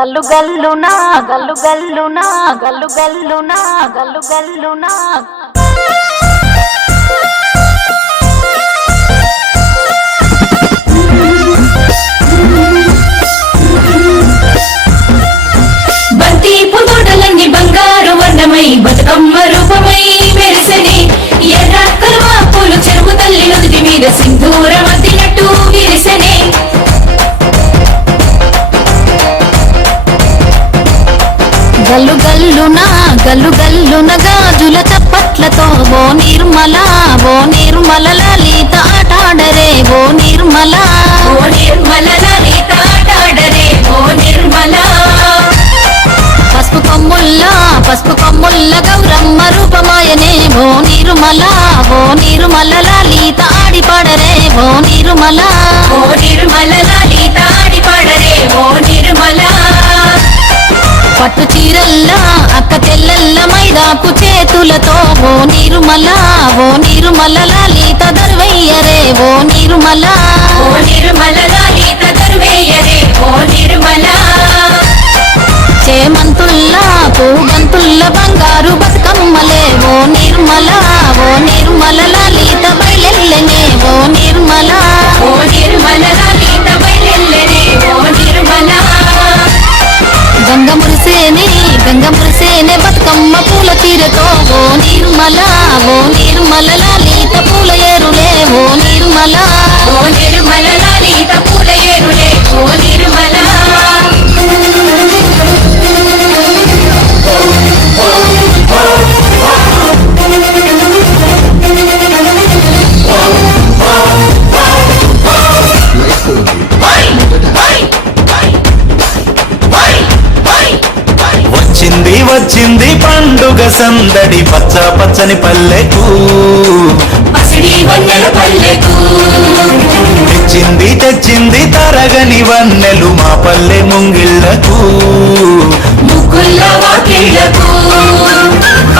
గల్లు గల్లునా గల్లు గల్లునా గల్లు గల్లునా గల్లు గల్లునా బంతి పుదోటలన్నీ బంగారు వర్ణమై బతుకమ్మ రూపమై మెరిసెనే ఎర్ర కలువ పూలు చెరువు తల్లి నుదుటి మీద సింధూరం అద్దినట్టు విరిసెనే గల్లు గల్లునా గల్లు గల్లున గాజుల చప్పట్లతో ఓ నిర్మల లలిత ఆటాడరే ఓ నిర్మల లలిత ఆటాడరే ఓ నిర్మల పసుపు కొమ్ముల్ల గౌరమ్మ రూపమాయనే ఓ నిర్మల లలిత ఆడిపాడరే ఓ నిర్మల లలిత ఆడిపాడరే ఓ నిర్మల పట్టు చీరల్లా అక్క తెల్లల్ల మైదాకు చేతులతో ఓ నిర్మల లలిత దర్వయ్యరే ఓ నిర్మల లలిత దర్వయ్యరే ఓ నిర్మల చేమంతుల్లా పూగంతుల్ల బంగారు బతుకమ్మలే ఓ నిర్మల లలిత బయలెల్లెనే ఓ నిర్మల లలిత బయలెల్లెనే ఓ నిర్మల గంగ మురిసేనే బతుకమ్మ పూల చీరతో ఓ నిర్మల లలిత పూల ఏరులే ఓ నిర్మల లలిత పూల ఏరులే ఓ నిర్మల వచ్చింది పండుగ సందడి పచ్చ పచ్చని పల్లెకు పసిడి వన్నెల పల్లెకు తెచ్చింది తరగని వన్నెలు మా పల్లె ముంగిళ్లకు ముగ్గుల్ల వాకిళ్లకు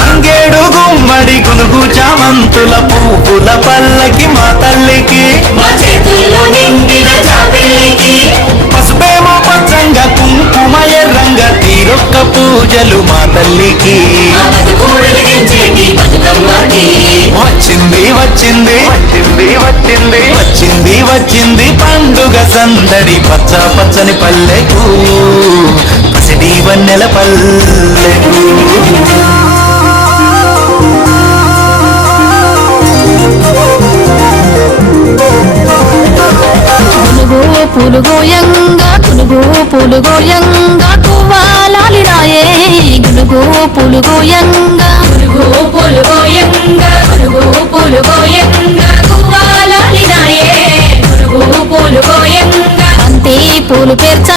అంగేడు గుమ్మడి గునుగు చామంతుల పువ్వుల పల్లకి మా తల్లికి మా చేతుల్లో నిండిన జాబిల్లికి పసుపేమో పచ్చంగా కుంకుమ ఎర్రంగా తీరొక్క పూజలు మా తల్లికి వచ్చింది పండుగ సందడి పచ్చ పచ్చని పల్లెకు పసిడి వన్నెల పల్లెకు పులుగోయంగా తువ్వాలాలి రాయే గునుగు పులుగోయంగా పులుగోయంగా